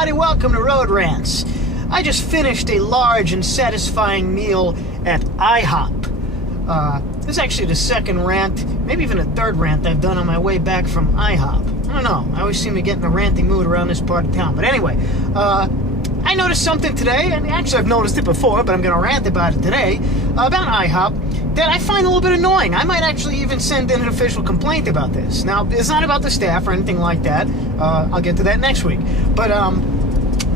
everybody, welcome to Road Rants. I just finished a large and satisfying meal at IHOP. This is actually the second rant, maybe even a third rant I've done on my way back from IHOP. I don't know, I always seem to get in a ranty mood around this part of town. But anyway, I noticed something today, and actually I've noticed it before, but I'm going to rant about it today, about IHOP, that I find a little bit annoying. I might actually even send in an official complaint about this. Now, it's not about the staff or anything like that. I'll get to that next week. But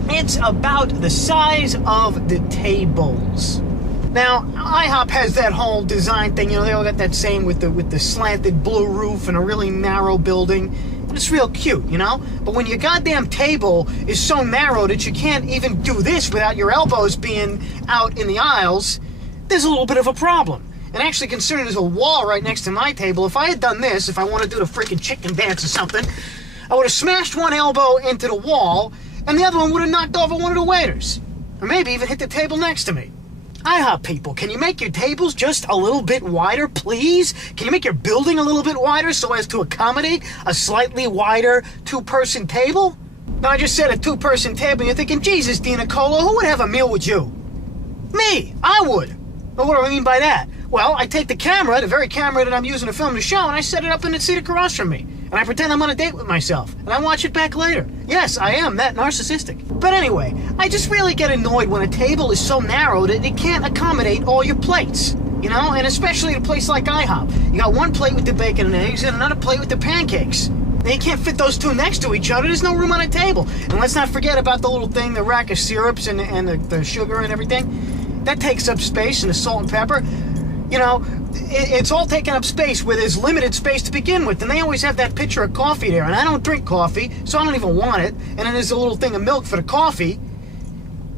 it's about the size of the tables. Now, IHOP has that whole design thing. You know, they all got that same with the slanted blue roof and a really narrow building. It's real cute, you know? But when your goddamn table is so narrow that you can't even do this without your elbows being out in the aisles, there's a little bit of a problem. And actually, considering there's a wall right next to my table, if I had done this, if I wanted to do the freaking chicken dance or something, I would have smashed one elbow into the wall, and the other one would have knocked over one of the waiters. Or maybe even hit the table next to me. IHOP people, can you make your tables just a little bit wider, please? Can you make your building a little bit wider so as to accommodate a slightly wider two-person table? Now, I just said a two-person table, and you're thinking, Jesus, Dina Cola, who would have a meal with you? Me, I would. But what do I mean by that? Well, I take the camera, the very camera that I'm using to film the show, and I set it up in the seat across from me. And I pretend I'm on a date with myself, and I watch it back later. Yes, I am that narcissistic. But anyway, I just really get annoyed when a table is so narrow that it can't accommodate all your plates. You know, and especially at a place like IHOP. You got one plate with the bacon and eggs and another plate with the pancakes. And you can't fit those two next to each other. There's no room on a table. And let's not forget about the little thing, the rack of syrups and the sugar and everything. That takes up space, and the salt and pepper. You know, it's all taking up space where there's limited space to begin with. And they always have that pitcher of coffee there. And I don't drink coffee, so I don't even want it. And then there's a little thing of milk for the coffee.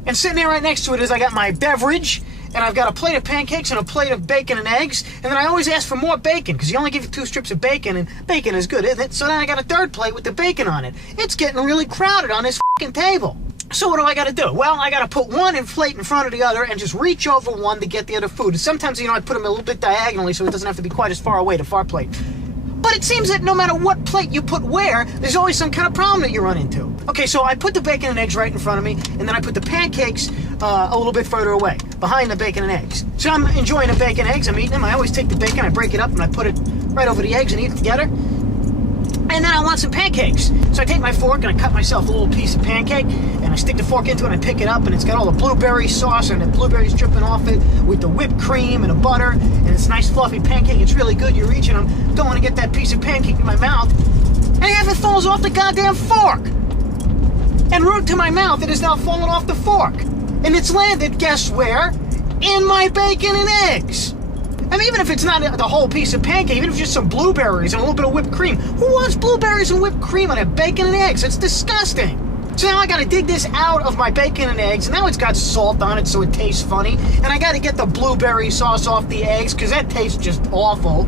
And sitting there right next to it is I got my beverage, and I've got a plate of pancakes and a plate of bacon and eggs. And then I always ask for more bacon, because you only give you 2 strips of bacon, and bacon is good, isn't it? So then I got a third plate with the bacon on it. It's getting really crowded on this fucking table. So what do I got to do? Well, I got to put one plate in front of the other and just reach over one to get the other food. And sometimes, you know, I put them a little bit diagonally so it doesn't have to be quite as far away, the far plate. But it seems that no matter what plate you put where, there's always some kind of problem that you run into. Okay, so I put the bacon and eggs right in front of me, and then I put the pancakes a little bit further away, behind the bacon and eggs. So I'm enjoying the bacon and eggs, I'm eating them. I always take the bacon, I break it up, and I put it right over the eggs and eat it together. And then I want some pancakes. So I take my fork and I cut myself a little piece of pancake, and I stick the fork into it and I pick it up, and it's got all the blueberry sauce and the blueberries dripping off it with the whipped cream and the butter, and it's a nice fluffy pancake. It's really good. You're reaching, I'm going to get that piece of pancake in my mouth, and half it falls off the goddamn fork. En route to my mouth, it is now fallen off the fork. And it's landed, guess where? In my bacon and eggs. I mean, even if it's not the whole piece of pancake, even if it's just some blueberries and a little bit of whipped cream. Who wants blueberries and whipped cream on a bacon and eggs? It's disgusting. So now I gotta dig this out of my bacon and eggs, and now it's got salt on it so it tastes funny. And I gotta get the blueberry sauce off the eggs, because that tastes just awful.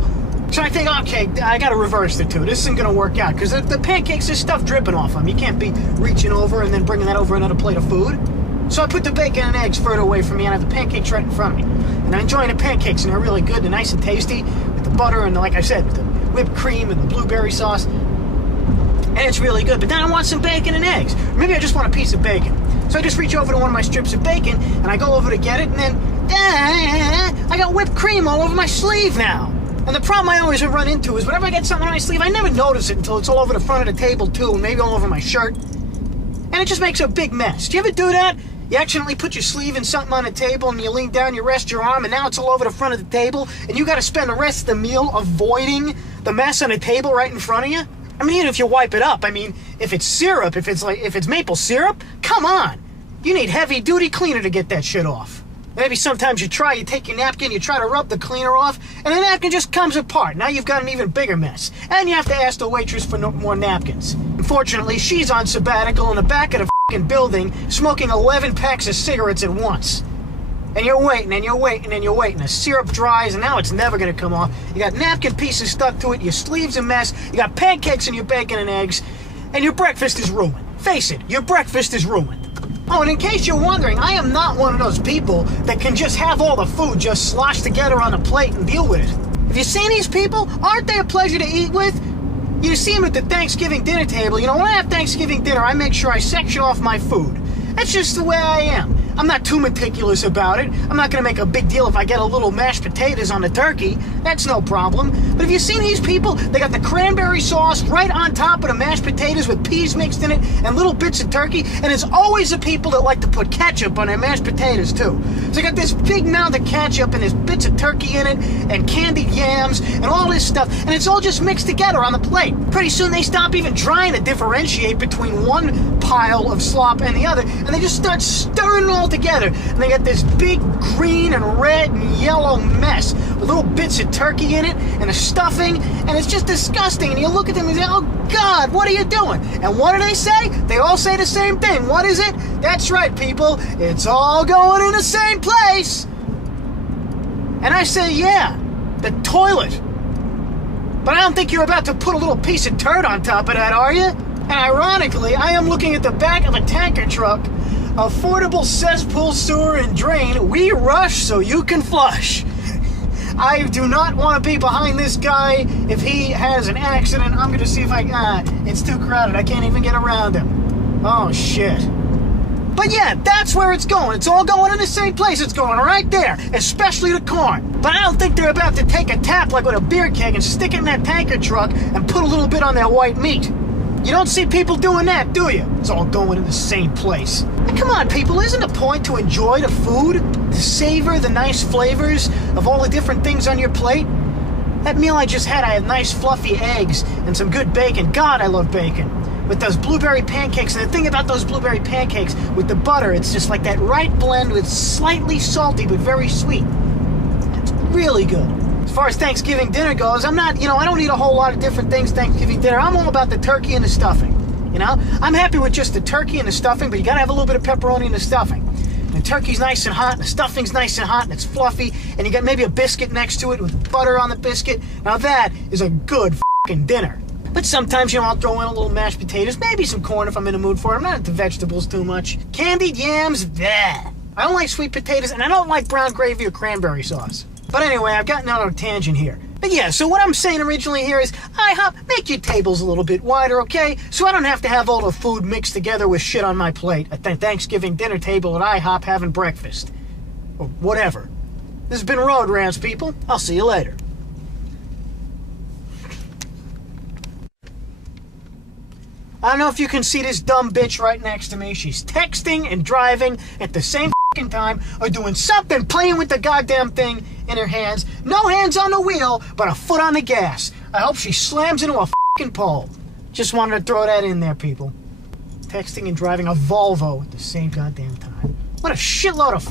So I think, okay, I gotta reverse the two. This isn't gonna work out, because the pancakes, there's stuff dripping off them. You can't be reaching over and then bringing that over another plate of food. So I put the bacon and eggs further away from me, and I have the pancakes right in front of me. And I'm enjoying the pancakes, and they're really good. They're nice and tasty with the butter and, like I said, with the whipped cream and the blueberry sauce. And it's really good. But then I want some bacon and eggs. Or maybe I just want a piece of bacon. So I just reach over to one of my strips of bacon, and I go over to get it, and then I got whipped cream all over my sleeve now. And the problem I always run into is whenever I get something on my sleeve, I never notice it until it's all over the front of the table, too, and maybe all over my shirt. And it just makes a big mess. Do you ever do that? You accidentally put your sleeve in something on the table, and you lean down, you rest your arm, and now it's all over the front of the table, and you got to spend the rest of the meal avoiding the mess on the table right in front of you? I mean, even if you wipe it up, I mean, if it's syrup, if it's maple syrup, come on. You need heavy-duty cleaner to get that shit off. Maybe sometimes you take your napkin, you try to rub the cleaner off, and the napkin just comes apart. Now you've got an even bigger mess. And you have to ask the waitress for more napkins. Unfortunately, she's on sabbatical in the back of the building, smoking 11 packs of cigarettes at once. And you're waiting, and you're waiting, and you're waiting. The syrup dries, and now it's never going to come off. You got napkin pieces stuck to it, your sleeve's a mess, you got pancakes in your bacon and eggs, and your breakfast is ruined. Face it, your breakfast is ruined. Oh, and in case you're wondering, I am not one of those people that can just have all the food just sloshed together on a plate and deal with it. Have you seen these people? Aren't they a pleasure to eat with? You see him at the Thanksgiving dinner table. You know, when I have Thanksgiving dinner, I make sure I section off my food. That's just the way I am. I'm not too meticulous about it. I'm not going to make a big deal if I get a little mashed potatoes on the turkey. That's no problem. But have you seen these people? They got the cranberry sauce right on top of the mashed potatoes with peas mixed in it and little bits of turkey. And it's always the people that like to put ketchup on their mashed potatoes, too. So they got this big mound of ketchup and there's bits of turkey in it and candied yams and all this stuff. And it's all just mixed together on the plate. Pretty soon they stop even trying to differentiate between one pile of slop and the other. And they just start stirring it all together, and they got this big green and red and yellow mess with little bits of turkey in it and the stuffing, and it's just disgusting. And you look at them and say, oh God, what are you doing? And what do they say? They all say the same thing. What is it? That's right, people, it's all going in the same place. And I say, yeah, the toilet. But I don't think you're about to put a little piece of turd on top of that, are you? And ironically, I am looking at the back of a tanker truck. Affordable cesspool, sewer, and drain. We rush so you can flush. I do not want to be behind this guy. If he has an accident, I'm going to see if it's too crowded. I can't even get around him. Oh, shit. But yeah, that's where it's going. It's all going in the same place. It's going right there, especially the corn. But I don't think they're about to take a tap like with a beer keg and stick it in that tanker truck and put a little bit on their white meat. You don't see people doing that, do you? It's all going in the same place. And come on, people, isn't the point to enjoy the food? To savor the nice flavors of all the different things on your plate? That meal I just had, I had nice fluffy eggs and some good bacon. God, I love bacon. With those blueberry pancakes, and the thing about those blueberry pancakes, with the butter, it's just like that right blend with slightly salty but very sweet. It's really good. As far as Thanksgiving dinner goes, I'm not, I don't eat a whole lot of different things Thanksgiving dinner. I'm all about the turkey and the stuffing, I'm happy with just the turkey and the stuffing, but you gotta have a little bit of pepperoni in the stuffing. And the turkey's nice and hot, and the stuffing's nice and hot, and it's fluffy, and you got maybe a biscuit next to it with butter on the biscuit. Now that is a good f***ing dinner. But sometimes, I'll throw in a little mashed potatoes, maybe some corn if I'm in the mood for it. I'm not into vegetables too much. Candied yams, bleh. I don't like sweet potatoes, and I don't like brown gravy or cranberry sauce. But anyway, I've gotten out on a tangent here. But yeah, so what I'm saying originally here is, IHOP, make your tables a little bit wider, okay? So I don't have to have all the food mixed together with shit on my plate at the Thanksgiving dinner table at IHOP having breakfast. Or whatever. This has been Road Rants, people. I'll see you later. I don't know if you can see this dumb bitch right next to me. She's texting and driving at the same time, or doing something, playing with the goddamn thing in her hands. No hands on the wheel, but a foot on the gas. I hope she slams into a fucking pole. Just wanted to throw that in there, people. Texting and driving a Volvo at the same goddamn time. What a shitload of